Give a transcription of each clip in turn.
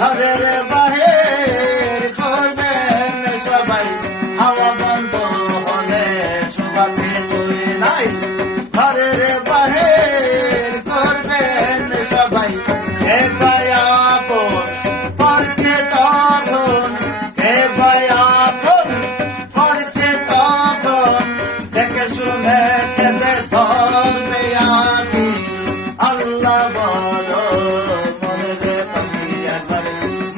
ঘরের বাহির করবেন সবাই, হাওয়া বন্ধ হলে শোভাতে সই নাই। ঘরের বাহির করবেন সবাই, হে ভাইয়াপন পরকে তখন, হে ভাইয়াপন পরকে তখন, দেখে শুনে খেতে চলবে আছি। আল্লাহ বলো মনে পাখি একবার,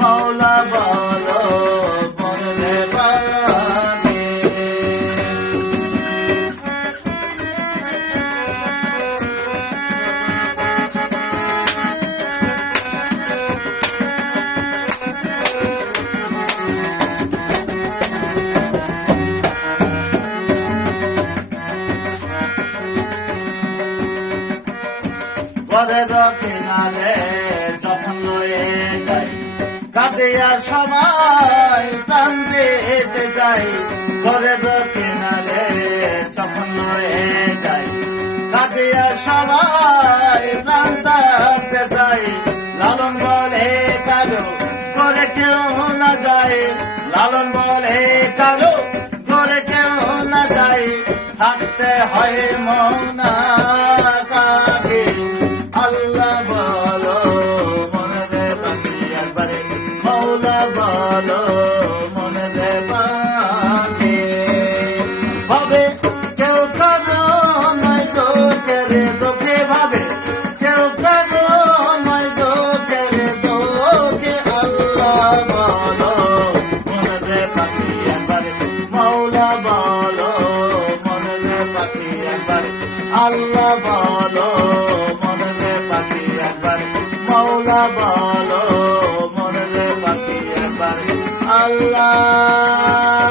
মৌলা বলো মনে পাখি। ঘরের কিনারে যখন লয়ে যাই, কাঁদিয়া সবাই প্রাণ দিতে যাই। ঘরের কিনারে যখন লয়ে যাই, কাঁদিয়া সবাই প্রাণ দিতে যাই। লালন বলে কারো করে কেউ না যায়, লালন বলে কারো করে কেউ না যায়। থাকতে হয় মৌনা কাকে, আল্লাহ বলো মনে পাখি একবারে, মৌলা বলো মনে পাখি। ভাবে কেউ কারো নয় চোখের দুঃখে, ভাবে কেউ কারো নয় চোখের দুঃখে। আল্লাহ বলো মনে পাখি একবারে, মৌলা বলো মনে পাখি একবারে। আল্লাহ বলো মনে পাখি একবার, মৌলা বলো মনে পাখি একবার। আল্লাহ